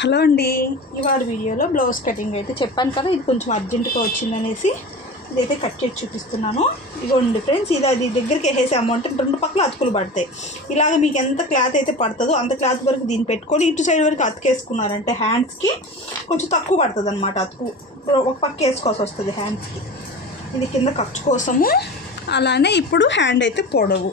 Hello అండి, ఇవాళ వీడియోలో బ్లౌజ్ కటింగ్ అయితే చెప్పాను కదా, ఇది కొంచెం అర్జెంటుగా వచ్చిందనేసి ఇదైతే కట్ చేసి చూపిస్తున్నాను. ఇదిగోండి ఫ్రెండ్స్, అది దగ్గరికి వేసేసాము అంటే రెండు పక్కల అతుకులు పడతాయి. ఇలాగ మీకు ఎంత క్లాత్ అయితే పడుతుందో అంత క్లాత్ వరకు దీన్ని పెట్టుకొని ఇటు సైడ్ వరకు అతుకేసుకున్నారంటే హ్యాండ్స్కి కొంచెం తక్కువ పడుతుంది అనమాట. అతుకు ఒక పక్క వేసుకోవాల్సి వస్తుంది హ్యాండ్స్కి. ఇది కింద ఖర్చు కోసము. అలానే ఇప్పుడు హ్యాండ్ అయితే పొడవు,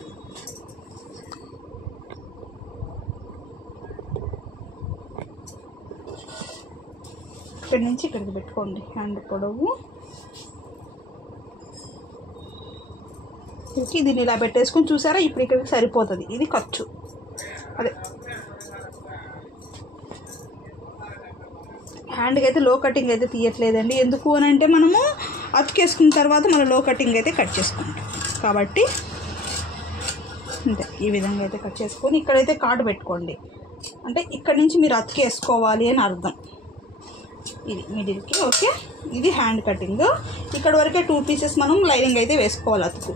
ఇక్కడి నుంచి ఇక్కడికి పెట్టుకోండి. హ్యాండ్ పొడవు దీన్ని ఇలా పెట్టేసుకొని చూసారా, ఇప్పుడు ఇక్కడికి సరిపోతుంది. ఇది ఖర్చు, అదే హ్యాండ్కి అయితే లో కటింగ్ అయితే తీయట్లేదండి. ఎందుకు అని అంటే మనము అతుకేసుకున్న తర్వాత మనం లో కటింగ్ అయితే కట్ చేసుకుంటాం కాబట్టి అంతే. ఈ విధంగా అయితే కట్ చేసుకొని ఇక్కడైతే కాటు పెట్టుకోండి. అంటే ఇక్కడి నుంచి మీరు అతుకేసుకోవాలి అని అర్థం. ఇది మిడిల్కి ఓకే. ఇది హ్యాండ్ కటింగ్. ఇక్కడ వరకే 2 పీసెస్ మనం లైనింగ్ అయితే వేసుకోవాలి అతుకు.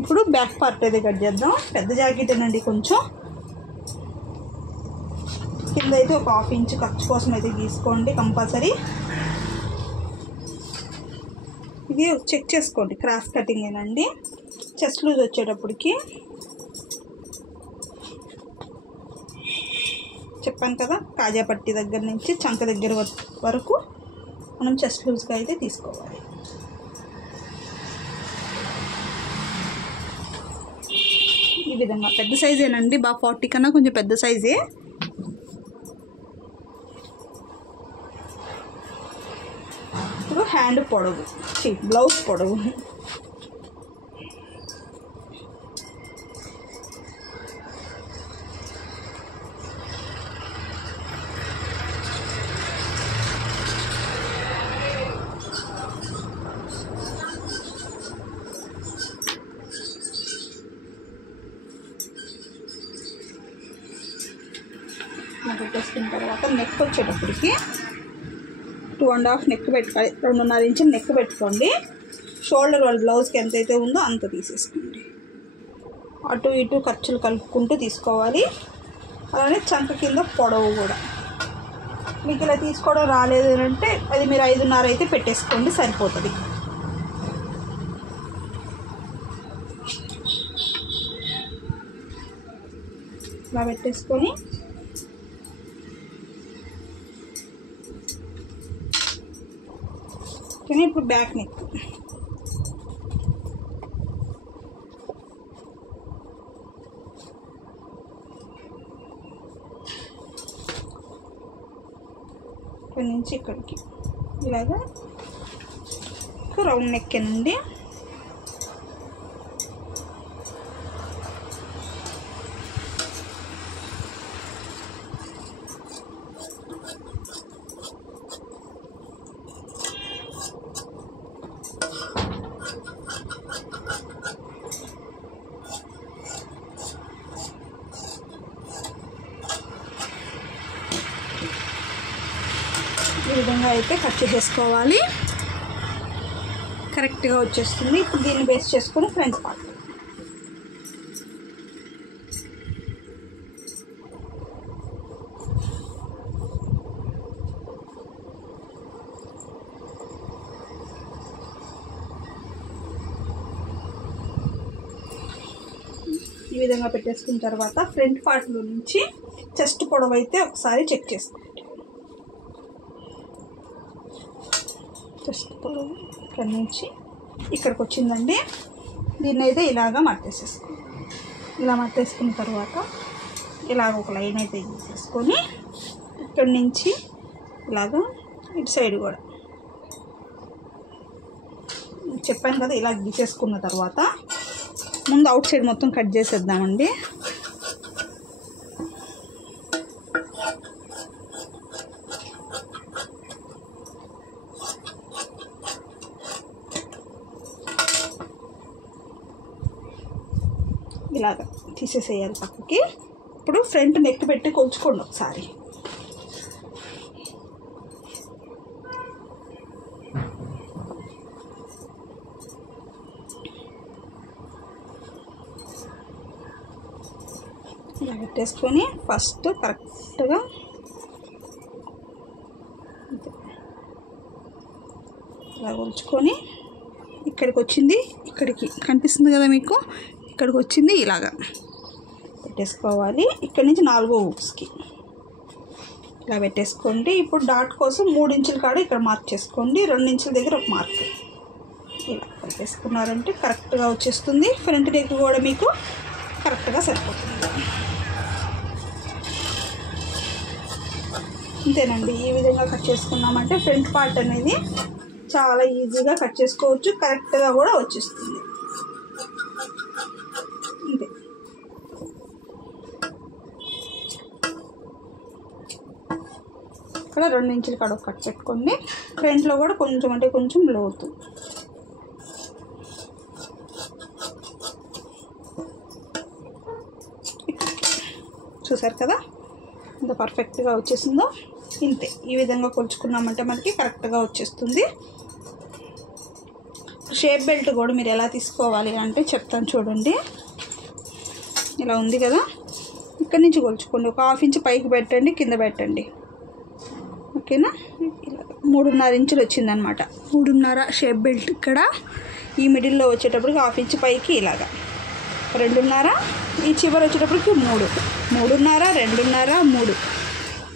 ఇప్పుడు బ్యాక్ పార్ట్ అయితే కట్ చేద్దాం. పెద్ద జాకెట్ అండి, కొంచెం కింద అయితే ఒక 1/2 ఇంచ్ ఖర్చు కోసం అయితే తీసుకోండి కంపల్సరీ. ఇది చెక్ చేసుకోండి, క్రాస్ కటింగ్ ఏనండి. చెస్ట్ లూజ్ వచ్చేటప్పటికి చెప్పాను కదా, కాజా పట్టి దగ్గర నుంచి చంక దగ్గర వరకు మనం చెస్ట్ లూజ్గా అయితే తీసుకోవాలి. ఈ విధంగా పెద్ద సైజేనండి, బాగా 40 కన్నా కొంచెం పెద్ద సైజే. ఇప్పుడు హ్యాండ్ పొడవు, బ్లౌజ్ పొడవు పెట్టేసుకున్న తర్వాత నెక్ వచ్చేటప్పటికి 2.5 నెక్ పెట్టుకోవాలి. 2.5 ఇంచులు నెక్ పెట్టుకోండి. షోల్డర్ వాళ్ళ బ్లౌజ్కి ఎంతైతే ఉందో అంత తీసేసుకోండి. అటు ఇటు ఖర్చులు కలుపుకుంటూ తీసుకోవాలి. అలానే చంక కింద పొడవు కూడా మీకు ఇలా తీసుకోవడం రాలేదు అంటే అది మీరు 5.5 అయితే పెట్టేసుకోండి, సరిపోతుంది. ఇలా పెట్టేసుకొని కానీ ఇప్పుడు బ్యాక్ నెక్ ఇక్కడి నుంచి ఇక్కడికి ఇలాగా రౌండ్ నెక్ అండి. ఈ విధంగా అయితే కట్ చేసేసుకోవాలి. కరెక్ట్గా వచ్చేస్తుంది. ఇప్పుడు దీన్ని బేస్ చేసుకొని ఫ్రంట్ పార్ట్ ఈ విధంగా పెట్టేసుకున్న తర్వాత ఫ్రంట్ పార్ట్లో నుంచి చెస్ట్ పొడవు అయితే ఒకసారి చెక్ చేసుకోండి. చెస్ట్ పొడవు ఇక్కడ నుంచి ఇక్కడికి వచ్చిందండి. దీన్ని అయితే ఇలాగా మట్టేసేసుకోండి. ఇలా మట్టేసుకున్న తర్వాత ఇలాగ ఒక లైన్ అయితే గీసేసుకొని ఇక్కడి నుంచి ఇలాగా ఇటు సైడ్ కూడా చెప్పాను కదా, ఇలా గీసేసుకున్న తర్వాత ముందు అవుట్ సైడ్ మొత్తం కట్ చేసేద్దామండి. ఇలాగ తీసేసేయాలి పక్కకి. ఇప్పుడు ఫ్రంట్ నెక్ పెట్టి కొలుచుకోండి ఒకసారి. ఇలాగ పెట్టేసుకొని ఫస్ట్ కరెక్ట్గా ఇలా ఉంచుకొని ఇక్కడికి వచ్చింది, ఇక్కడికి కనిపిస్తుంది కదా మీకు, ఇక్కడికి వచ్చింది ఇలాగా పెట్టేసుకోవాలి. ఇక్కడి నుంచి 4వ హుక్స్కి ఇలా పెట్టేసుకోండి. ఇప్పుడు డాట్ కోసం 3 ఇంచుల కాడ ఇక్కడ మార్క్ చేసుకోండి, 2 ఇంచుల దగ్గర ఒక మార్క్ ఇలా పెట్టేసుకున్నారంటే కరెక్ట్గా వచ్చేస్తుంది. ఫ్రంట్ నెక్ కూడా మీకు కరెక్ట్గా సరిపోతుంది. అంతేనండి. ఈ విధంగా కట్ చేసుకున్నామంటే ఫ్రంట్ పార్ట్ అనేది చాలా ఈజీగా కట్ చేసుకోవచ్చు, కరెక్ట్గా కూడా వచ్చేస్తుంది. అంతే. ఇక్కడ 2 ఇంచుల కాడ కట్ పెట్టుకోండి. ఫ్రంట్లో కూడా కొంచెం అంటే కొంచెం లోతు. చూసారు కదా ఇంత పర్ఫెక్ట్గా వచ్చేసిందో. ఇంతే. ఈ విధంగా కొలుచుకున్నామంటే మనకి కరెక్ట్గా వచ్చేస్తుంది. షేప్ బెల్ట్ కూడా మీరు ఎలా తీసుకోవాలి అంటే చెప్తాను చూడండి. ఇలా ఉంది కదా, ఇక్కడి నుంచి కొలుచుకోండి. ఒక 1/2 ఇంచ్ పైకి పెట్టండి, కింద పెట్టండి. ఓకేనా? ఇలా 3.5 ఇంచులు వచ్చిందనమాట. 3.5 షేప్ బెల్ట్ ఇక్కడ ఈ మిడిల్లో వచ్చేటప్పటికి 1/2 ఇంచ్ పైకి ఇలాగా 2.5, ఈ చివరి వచ్చేటప్పటికి 3, 3.5, 2.5, 3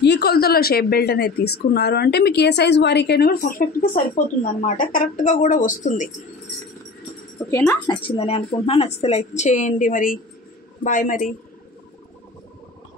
ఈ కొలతలో షేప్ బెల్ట్ అనేది తీసుకున్నారు అంటే మీకు ఏ సైజు వారికైనా కూడా పర్ఫెక్ట్గా సరిపోతుంది అనమాట, కరెక్ట్గా కూడా వస్తుంది. ఓకేనా? నచ్చిందని అనుకుంటున్నాను. నచ్చితే లైక్ చేయండి. మరి బాయ్. మరి